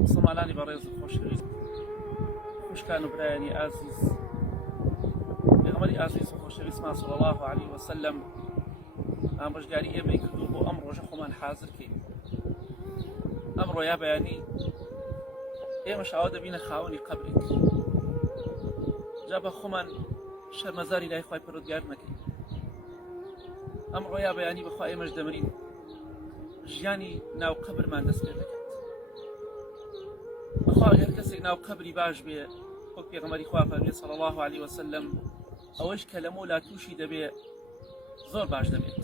مسلمانانی بەڕێز و خۆشەویست خوشکان و برایانی ئازیز پێغەمبەری ئازیز و خۆشەویستمان صلی الله علیه وسلم ئامۆژگاری ئێمەی کردو بۆ ئەم ڕۆژە خۆمان حازرکەین. ئەم ڕۆیا بەیانی ئێمەش ئاوا دەبینە خاوەنی قەبرێک، جا بە خۆمان شەرمەزاری لای خوای پەروەردگار نەکەین. ئەم ڕۆیا بەیانی بەخوا ئێمەش دەمرین، ژیانی ناو قەبرمان دەست پێ دەکات. بەخوا هەر کەسێک ناو قەبری باش بێ، وەک پێغەمبەری خوا فەرمێ صلی الله علیه وسلم، ئەوەش کە لە مۆلا تووشی دەبێ زۆر باش دەبێت.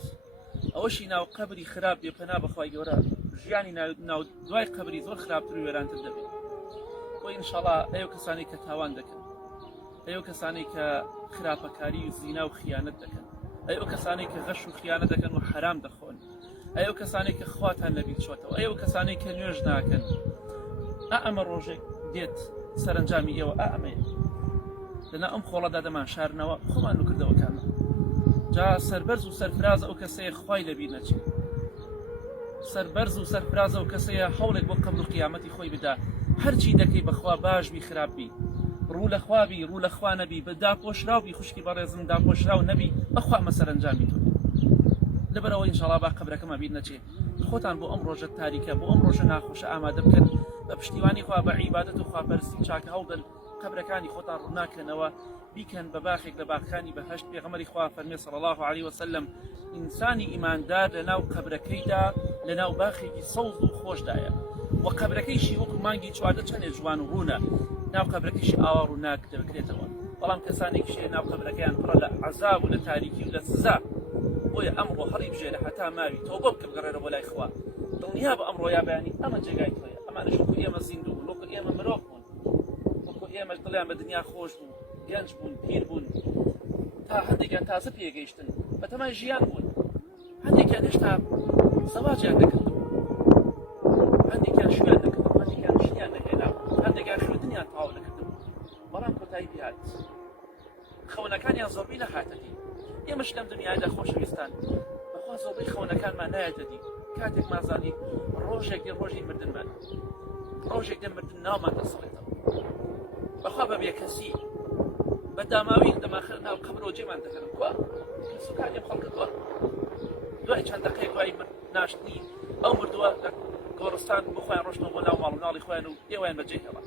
ئەوەشی ناو قەبری خراپ بێ، پەنا بەخوای گەورە ژیانی ناو دوای قەبری زۆر خراپتر و وێرانتر دەبێت. بۆ ئینشاڵڵا ئەو کەسانی کە تاوان دەکەن، ئەو کەسانی کە خراپەکاری و زینا و خیانەت دەکەن، ئەو کەسانی کە غەش و خیانەت دەکەن و حرام دەخۆن، ئەو کەسانی کە خواتان لەبیر چۆتەوە، ئەو کەسانی کە نوێژ ناکەن، ئەمە ڕۆژێک دێت سەرنجامی ئێوە ئەمەیە. لەنا ئەم خۆڵەدا دەمان شارنەوە خۆمان نوکردەوەکانە. جا سەربەرز و سەرفراز ئەو کەسەیە خوای لەبیر نەچێت. سەربەرز و سەرفراز ئەو کەسەیە هەوڵێک بۆ قەبر و قیامەتی خۆی بدا، هەرچی دەکەی بەخوا باش بی خراپ بی، ڕوو لە خوابی ڕوو لە خوا نەبی، بە داپۆشراو بی، خوشکی بەڕێزم داپۆشراو نەبی، بەخوا مە سەرنجامی تۆ. لەبەرەوە ئینشاڵڵا با قەبرەکەمە بیر نەچێت. خۆتان بۆ ئەم ڕۆژە تاریکە، بۆ ئەم ڕۆژە ناخۆشە ئامادە بکەن، بە پشتیوانی خوا بە عیبادەت و خواپەرستی چاکە هەڵدەن، قەبرەکانی خۆتان ڕووناکەنەوە، بیکەن بە باخێک لە باخەکانی بەهەشت. پێغەمبەری خوا فەرمێ صلی الله علیه وسلم، ئینسانی ئیماندار لەناو قەبرەکەیدا لەناو باخێکی سەوز و خۆشدایە، و قەبرەکەیشی وەکو مانگی چواردە چەندێک جوان و ڕوونە، ناو قەبرەکەیشی ئاوا ڕووناک دەبکرێتەوە. بەڵام کەسانێکیشێ ناو قەبرەکەیان پڕە لە عەزاب و لە تاریکی و لە سزا. بۆیە ئەمڕۆ هەڵی بژێرە هەتا ماوی تەوبە بکە، بگەڕێرە بۆ لای خوا، دڵنیا بە ئەمڕۆیا بەیانی ئەمە جێگای تۆیە. ئەمانش وەکو ئێمە زیندوو بوون، وەکو ئێمە مرۆڤ بوون، وەکو ئێمەش دڵیان بە دنیا خۆش بوون، گەنج بوون، پیر بوون، تا هەندێکیان تازە پێگەیشتن، بە تەمای ژیان بوون، هەندێکیان هێشتا زەواجیان نەکردبوو، هەندێکیان شوێن نەکردبوو، هەندێکیان ژنیان نەهێنا، هەندێکیان خوێندنیان تەواو نەکردبوو، بەڵام کۆتایی پێهات، خەونەکانیان زۆربەی نەهاتە دی. ئێمەش لەم دنیایدا خۆشەویستان بەخوا زۆربەی خەونەکانمان نایەتە دی. کاتێک مازانی ڕۆژێک دێ ڕۆژی مردنمان، ڕۆژێک دێ مردن ناومان دەسەڵێتەوە، بەخوا بە بێکەسی بە داماوی دەماخر ناو قەبرەوە جێمان دەکەن، کوا کەسوکانیم خەڵکردووە، دوای چەند دەقەیەک دوای ناشتنی ئەو مردووە لە گۆڕستان بخۆیان ڕۆشتەوە بۆ ناو ماڵ و ناڵی خۆیان و ئێوەیان بەجێهێڵا.